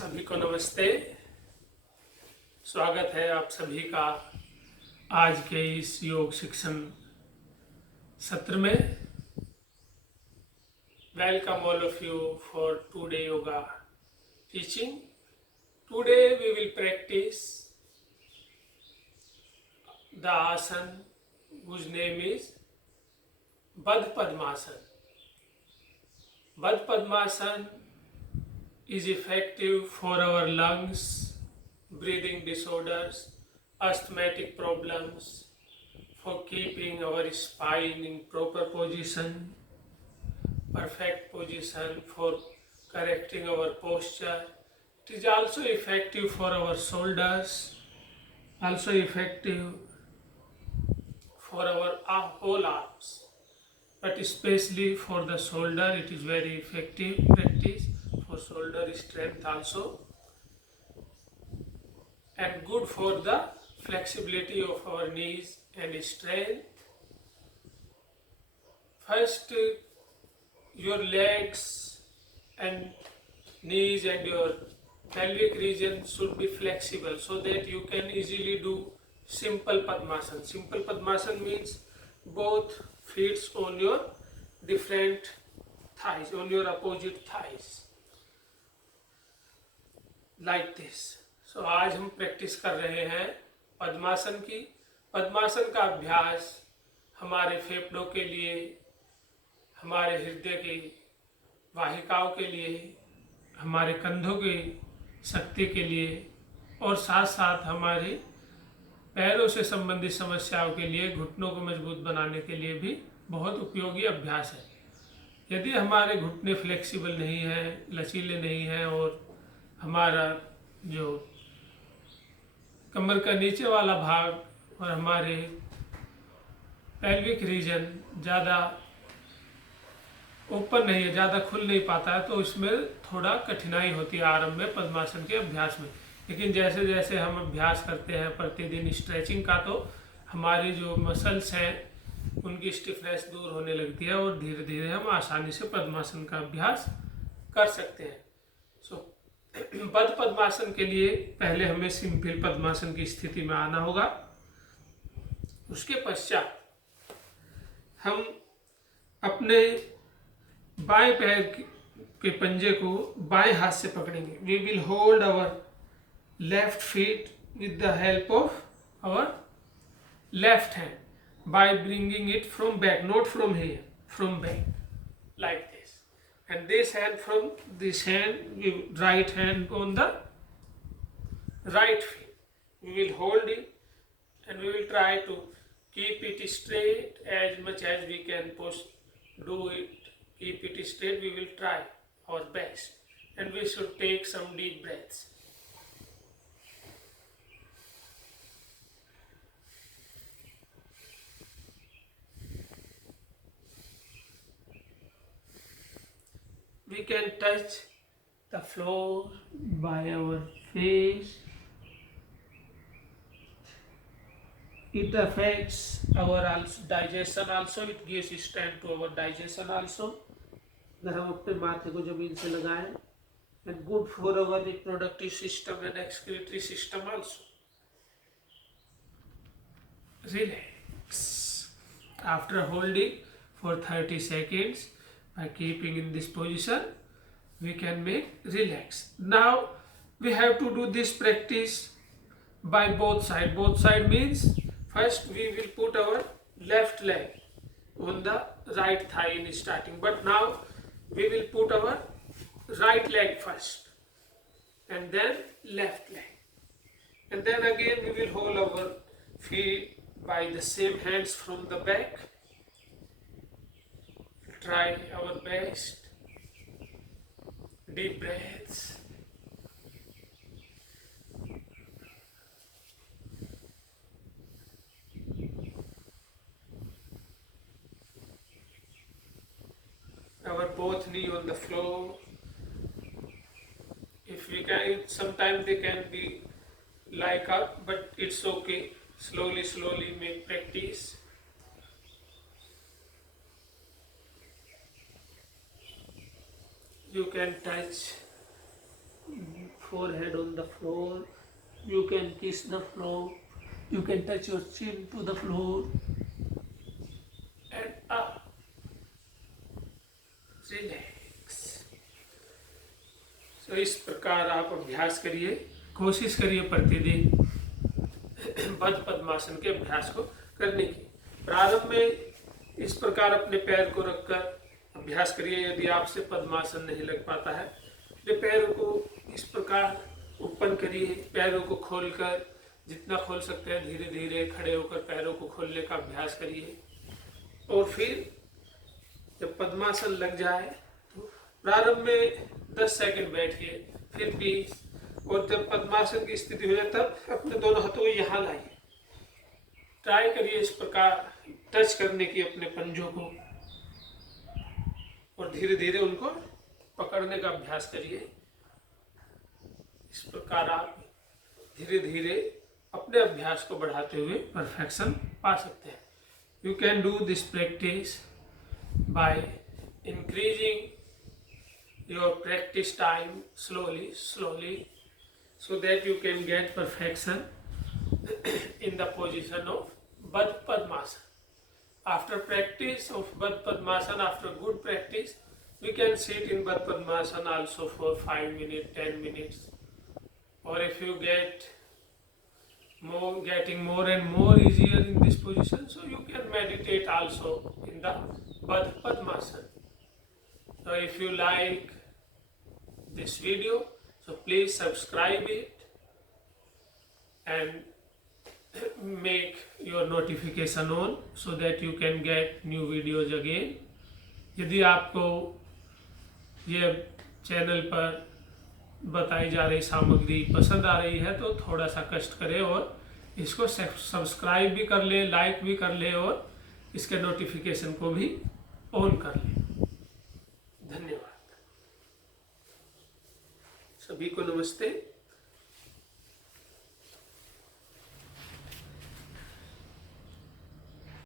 सभी को नमस्ते। स्वागत है आप सभी का आज के इस योग शिक्षण सत्र में। Welcome all of you for today yoga teaching. Today we will practice the asana whose name is Badh Padmasan. Badh Padmasan is effective for our lungs, breathing disorders, asthmatic problems, for keeping our spine in proper position, perfect position, for correcting our posture. It is also effective for our shoulders, also effective for our whole arms, but especially for the shoulder it is very effective practice for shoulder strength also, and good for the flexibility of our knees and strength. First, your legs and knees and your pelvic region should be flexible so that you can easily do simple Padmasan. Simple Padmasan means both feet on your different thighs, on your opposite thighs, like this. So आज हम प्रैक्टिस कर रहे हैं पद्मासन की। पद्मासन का अभ्यास हमारे फेफड़ों के लिए, हमारे हृदय की वाहिकाओं के लिए, हमारे कंधों की शक्ति के लिए और साथ साथ हमारे पैरों से संबंधित समस्याओं के लिए, घुटनों को मजबूत बनाने के लिए भी बहुत उपयोगी अभ्यास है। यदि हमारे घुटने फ्लेक्सिबल नहीं हैं, लचीले नहीं हैं और हमारा जो कमर का नीचे वाला भाग और हमारे पेल्विक रीजन ज़्यादा ओपन नहीं है, ज़्यादा खुल नहीं पाता है, तो इसमें थोड़ा कठिनाई होती है आरंभ में पद्मासन के अभ्यास में। लेकिन जैसे जैसे हम अभ्यास करते हैं प्रतिदिन स्ट्रेचिंग का, तो हमारी जो मसल्स हैं उनकी स्टिफनेस दूर होने लगती है और धीरे धीरे हम आसानी से पद्मासन का अभ्यास कर सकते हैं। बद्ध पद्मासन के लिए पहले हमें सिंपल पद्मासन की स्थिति में आना होगा। उसके पश्चात हम अपने बाएं पैर के पंजे को बाएं हाथ से पकड़ेंगे। We will hold our left feet with the help of our left hand by bringing it from back, not from here, from back, like this. And this hand from this hand, right hand on the right feet. We will hold it and we will try to keep it straight as much as we can do it. Keep it straight, we will try our best. And we should take some deep breaths. We can touch the floor by our face. It affects our digestion also. It gives strength to our digestion also. अगर हम अपने माथे को जमीन से लगाएं, and good for our reproductive system and excretory system also. Relax. After holding for 30 seconds, by keeping in this position, we can make relax. Now we have to do this practice by both sides. Both side means first we will put our left leg on the right thigh in starting, but now we will put our right leg first and then left leg, and then again we will hold our feet by the same hands from the back. Try our best. Deep breaths. Our both knee on the floor. If we can, sometimes they can be like up, but it's okay. Slowly make practice. You can touch forehead on the floor. You can kiss the floor. You can touch your chin to the floor. And up. Relax. So इस प्रकार आप अभ्यास करिए, कोशिश करिए प्रतिदिन बद्ध पद्मासन के अभ्यास को करने की। प्रारंभ में इस प्रकार अपने पैर को रखकर अभ्यास करिए। यदि आपसे पद्मासन नहीं लग पाता है, अपने पैरों को इस प्रकार ओपन करिए, पैरों को खोलकर जितना खोल सकते हैं धीरे धीरे खड़े होकर पैरों को खोलने का अभ्यास करिए। और फिर जब पद्मासन लग जाए तो प्रारंभ में 10 सेकंड बैठिए, फिर 20, और जब पद्मासन की स्थिति हो जाए तब अपने दोनों हाथों को यहाँ लाइए। ट्राई करिए इस प्रकार टच करने की अपने पंजों को, और धीरे धीरे उनको पकड़ने का अभ्यास करिए। इस प्रकार आप धीरे धीरे अपने अभ्यास को बढ़ाते हुए परफेक्शन पा सकते हैं। You can do this practice by increasing your practice time slowly so that you can get perfection in the position of Baddha Padmasana. After practice of Baddha Padmasana, after good practice, we can sit in Baddha Padmasana also for 5 minutes, 10 minutes. Or if you getting more and more easier in this position, so you can meditate also in the Baddha Padmasana. So if you like this video, so please subscribe it and make your notification on so that you can get new videos again. यदि आपको ये चैनल पर बताई जा रही सामग्री पसंद आ रही है तो थोड़ा सा कष्ट करें और इसको सब्सक्राइब भी कर ले, लाइक भी कर ले और इसके नोटिफिकेशन को भी ऑन कर ले। धन्यवाद। सभी को नमस्ते।